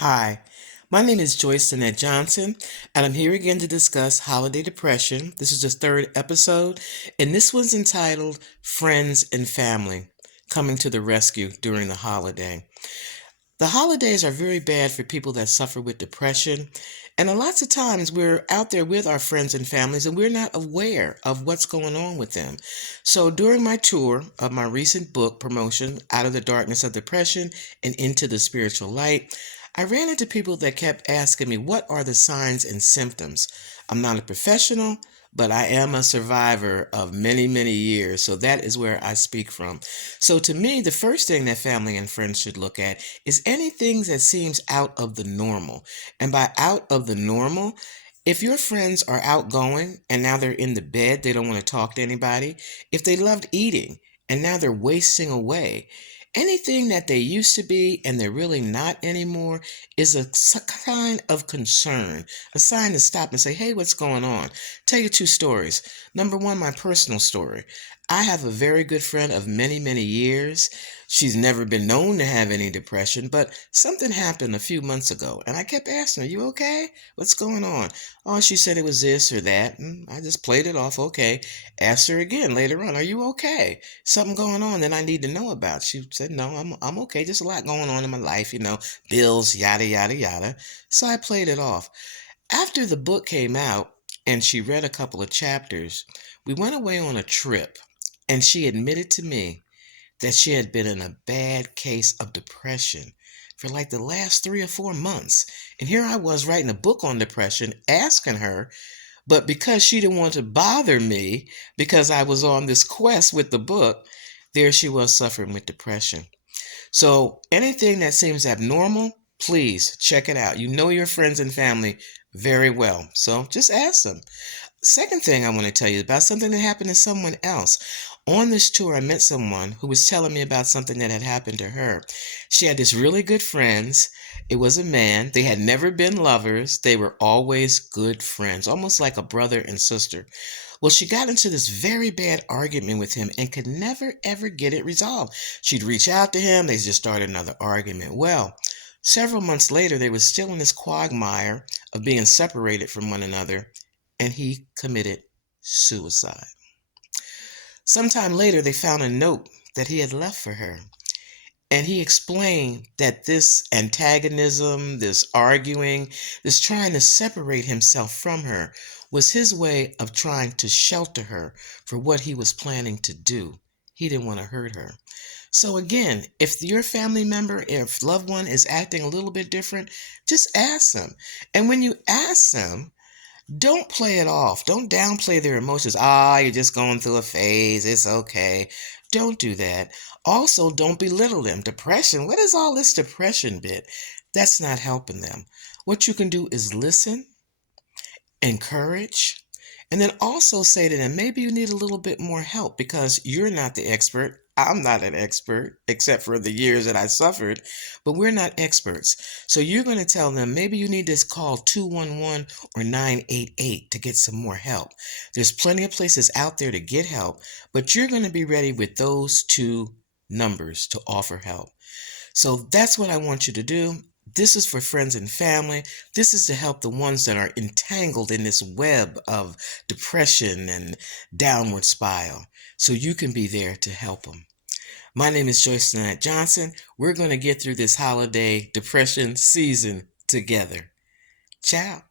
Hi, my name is Joyce Annette Johnson, and I'm here again to discuss holiday depression. This is the third episode, and this one's entitled Friends and Family Coming to the Rescue During the Holiday. The holidays are very bad for people that suffer with depression, and a lots of times we're out there with our friends and families and we're not aware of what's going on with them. So during my tour of my recent book promotion, Out of the Darkness of Depression and Into the Spiritual Light, I ran into people that kept asking me, what are the signs and symptoms? I'm not a professional, but I am a survivor of many, many years, so that is where I speak from. So to me, the first thing that family and friends should look at is anything that seems out of the normal. And by out of the normal, if your friends are outgoing and now they're in the bed, they don't want to talk to anybody, if they loved eating and now they're wasting away, anything that they used to be and they're really not anymore is a sign of concern, a sign to stop and say, hey, what's going on? Tell you two stories. Number one, my personal story. I have a very good friend of many, many years. She's never been known to have any depression, but something happened a few months ago, and I kept asking her, you okay? What's going on? Oh, she said it was this or that, and I just played it off, okay. Asked her again later on, are you okay? Something going on that I need to know about? She said, no, I'm okay. Just a lot going on in my life, bills, yada, yada, yada. So I played it off. After the book came out and she read a couple of chapters, we went away on a trip, and she admitted to me that she had been in a bad case of depression for like the last 3 or 4 months. And here I was writing a book on depression, asking her, but because she didn't want to bother me because I was on this quest with the book, there she was suffering with depression. So anything that seems abnormal, please check it out. You know your friends and family very well, so just ask them. Second thing I want to tell you about something that happened to someone else. On this tour, I met someone who was telling me about something that had happened to her. She had this really good friends. It was a man. They had never been lovers. They were always good friends, almost like a brother and sister. Well, she got into this very bad argument with him and could never, ever get it resolved. She'd reach out to him. They just started another argument. Well, several months later, they were still in this quagmire of being separated from one another, and he committed suicide. Sometime later, they found a note that he had left for her. And he explained that this antagonism, this arguing, this trying to separate himself from her was his way of trying to shelter her for what he was planning to do. He didn't want to hurt her. So again, if your family member, if loved one is acting a little bit different, just ask them. And when you ask them, don't play it off. Don't downplay their emotions. You're just going through a phase. It's okay. Don't do that. Also, don't belittle them. Depression, what is all this depression bit? That's not helping them. What you can do is listen, encourage, and then also say to them, maybe you need a little bit more help because you're not the expert. I'm not an expert, except for the years that I suffered, but we're not experts. So you're going to tell them maybe you need to call 211 or 988 to get some more help. There's plenty of places out there to get help, but you're going to be ready with those two numbers to offer help. So that's what I want you to do. This is for friends and family. This is to help the ones that are entangled in this web of depression and downward spiral. So you can be there to help them. My name is Joyce Annette Johnson. We're going to get through this holiday depression season together. Ciao.